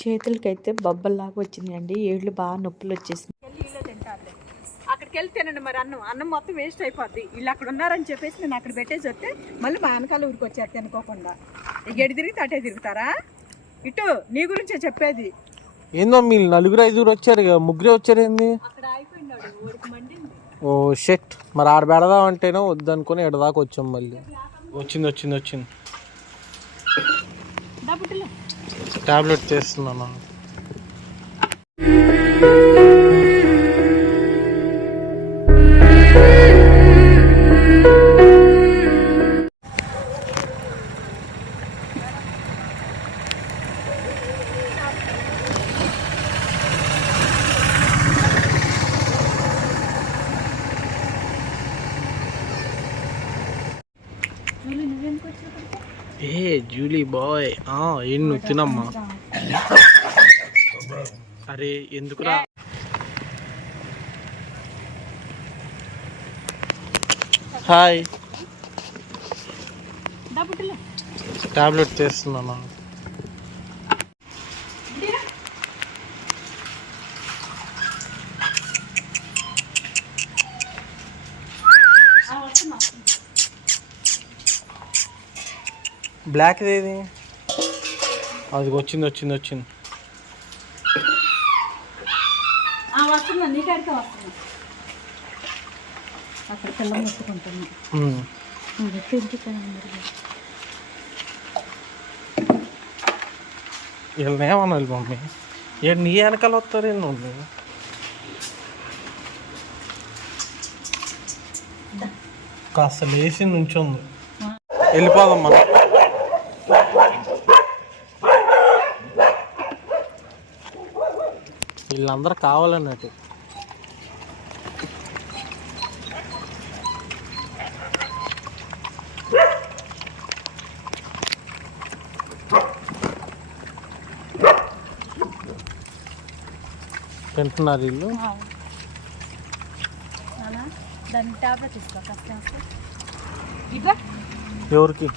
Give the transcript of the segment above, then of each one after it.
చేతులకైతే బొబ్బల్లాగా వచ్చినాయండి. ఏళ్ళు బాగా నొప్పులు వచ్చేసింది. అక్కడికి వెళ్తే తినండి. మరి అన్నం మొత్తం వేస్ట్ అయిపోద్ది. వీళ్ళు అక్కడ ఉన్నారని చెప్పేసి నేను అక్కడ పెట్టేసి వస్తే మళ్ళీ మా వెనకాల ఊరికి వచ్చారు తినుకోకుండా. ఎడి తిరిగితే అటే తిరుగుతారా? ఇటు నీ గురించే చెప్పేది. ఏందో మీరు నలుగురు ఐదుగురు వచ్చారు కదా, ముగ్గురే వచ్చారు ఏంది? అక్కడ అయిపోయినాడు, ఊరికి మండింది. ఓ షెట్, మరి ఆడ పెడదాం అంటేనే వద్దనుకుని ఎడదాకా వచ్చాం. మళ్ళీ వచ్చింది టాబ్లెట్ చేస్తున్నాను. ఏ జూలీ బాయ్, ఏం నువ్వు తినమ్మా. అరే ఎందుకురా? హాయ్, టాబ్లెట్ చేస్తున్నాను. బ్లాక్ ఏది? అది వచ్చింది. వస్తున్నా, నీకడితే వస్తున్నా. అక్కడ పిల్ల ముట్టుకుంటున్నా. వీళ్ళని ఏమన్నాలి మమ్మీ? నీ వెనకాల వస్తారే నువ్వు. కాస్త లేచి నుంచుంది. వెళ్ళిపోదాం మనం. వీళ్ళందరూ కావాలన్నట్టు. తింటున్నారు వీళ్ళు. ఎవరికి?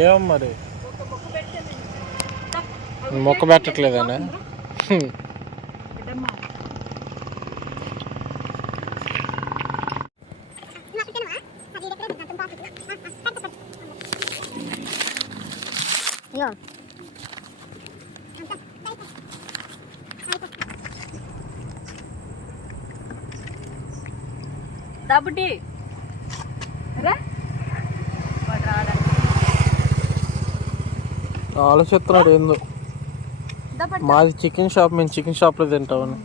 ఏం మరి మొక్క పెట్టట్లేదనే. దాబుడ్డి ఆలోచిస్తున్నాడు ఏందో. మాది చికెన్ షాప్, మేము చికెన్ షాప్లో తింటామని.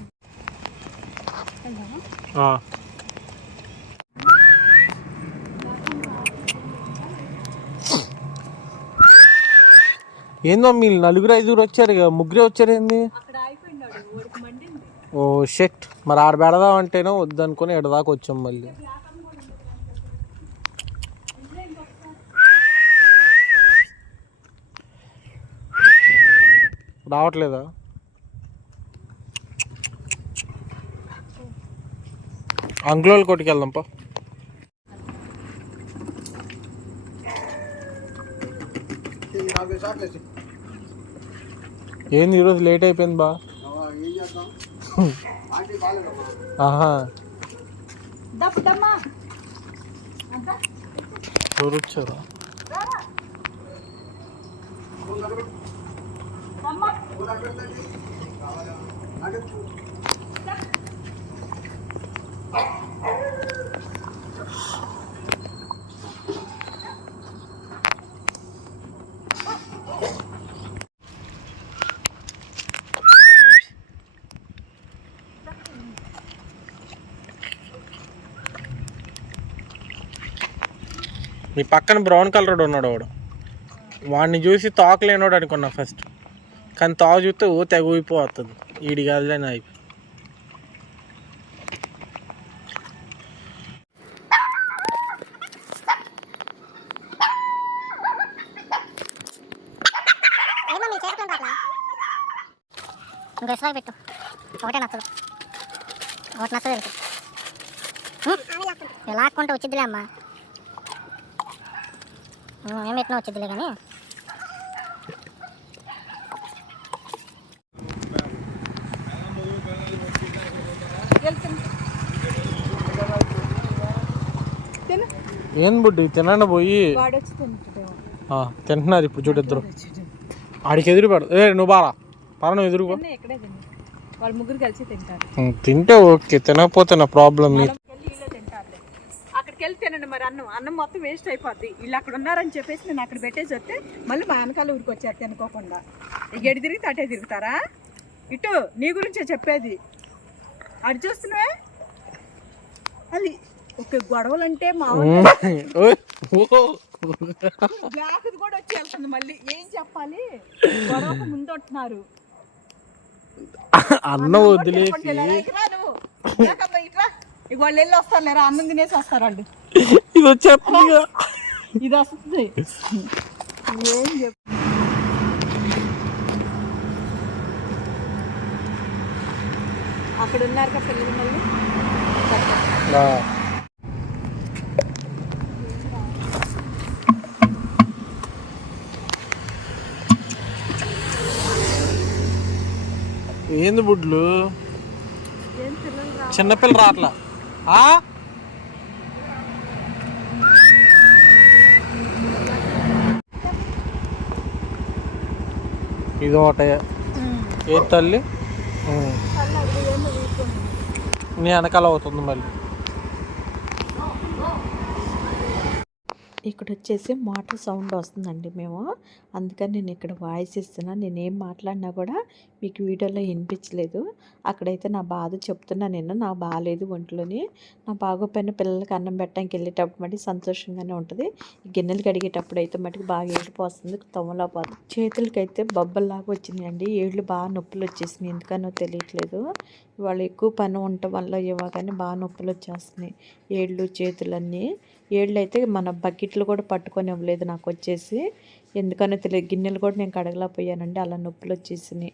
ఏందో మీరు నలుగురు ఐదుగురు వచ్చారు కదా, ముగ్గురే వచ్చారు ఏంది? ఓ షెట్, మరి ఆడ పెడదాం అంటేనే వద్దనుకుని ఎడదాకా వచ్చాం. మళ్ళీ రావట్లేదా? అంకుల్ కొట్టుకు వెళ్దాంపా. ఏంది ఈరోజు లేట్ అయిపోయింది బా? ఆహా, ఎవరు వచ్చారా? మీ పక్కన బ్రౌన్ కలర్ ఉన్నాడు వాడు. వాడిని చూసి తోకలేనోడు అనుకున్నా ఫస్ట్, కానీ తోక చూస్తే ఓ తెగ ఊగిపోతుంది. ఈడి కాదులేని అయిపోయి. గెస్ట్గా పెట్టు ఒకటే నచ్చదు ఒకటి నచ్చదు లాక్కుంటే వచ్చిద్దిలే అమ్మా ఏం పెట్టినా వచ్చిద్దిలే కానీ తిను ఏం బుడ్డి తినండి పోయి వాడు వచ్చి తింటాడేమో. తింటున్నారు ఇప్పుడు చూడు ఇద్దరు ఆడికి ఎదురు పెడదు నువ్వు బారా పర నువ్వు ఎదురుకో తిన్నా ఎక్కడే తిన్నా వాళ్ళు ముగ్గురు కలిసి తింటారు. తింటే ఓకే తినకపోతే నా ప్రాబ్లం వెళ్ళి వీళ్ళే తింటారులే. అక్కడికి వెళ్ళి తినండి మరి అన్నం మొత్తం వేస్ట్ అయిపోద్ది. వీళ్ళు అక్కడ ఉన్నారని చెప్పేసి నేను అక్కడ పెట్టేసి వస్తే మళ్ళీ మా వెనకాల ఊరికి వచ్చారు తినుకోకుండా. ఎడి తిరిగి అటే తిరుగుతారా? ఇటు నీ గురించే చెప్పేది. అటు చూస్తున్నావే అది ఒక గొడవలు అంటే మామూలు బ్లాక్ కూడా వచ్చి వెళ్తుంది. మళ్ళీ ఏం చెప్పాలి, గొడవకు ముందు ఉంటున్నారు. అన్నం వదిలేసి వాళ్ళు వెళ్ళి వస్తారు లేరా, అన్నం తినేసి వస్తారు వాళ్ళు. ఇది వచ్చేస్తుంది ఇది వస్తుంది. ఏం చెప్పు అక్కడ ఉన్నారు కదా పిల్లలు మళ్ళీ ఏంది బుడ్లు చిన్నపిల్ల రాట్లా ఇది ఒకటే ఏ తల్లి నీ వెనకాల అవుతుంది మళ్ళీ. ఇక్కడ వచ్చేసి మోటార్ సౌండ్ వస్తుందండి. మేము అందుకని నేను ఇక్కడ వాయిస్ ఇస్తున్నాను. నేనేం మాట్లాడినా కూడా మీకు వీడియోలో వినిపించలేదు. అక్కడైతే నా బాధ చెప్తున్నా. నేను నాకు బాగాలేదు ఒంట్లోని, నా బాగోపోయిన పిల్లలకి అన్నం పెట్టడానికి వెళ్ళేటప్పుడు మటుకు సంతోషంగానే ఉంటుంది. ఈ గిన్నెలు కడిగేటప్పుడు అయితే మటుకు బాగా ఏడిపోతుంది, తొమ్మలో పోతుంది. చేతులకైతే బొబ్బల్లాగా వచ్చినాయండి. ఏళ్ళు బాగా నొప్పులు వచ్చేసినాయి, ఎందుకనో తెలియట్లేదు. వాళ్ళు ఎక్కువ పని ఉండటం వల్ల ఏమో కానీ బాగా నొప్పులు వచ్చేస్తున్నాయి ఏళ్ళు చేతులన్నీ. ఏళ్ళు అయితే మన బకెట్లు కూడా పట్టుకొని ఇవ్వలేదు నాకు వచ్చేసి, ఎందుకనో తెలియదు. గిన్నెలు కూడా నేను కడగలేకపోయానండి, అలా నొప్పులు వచ్చేసినాయి.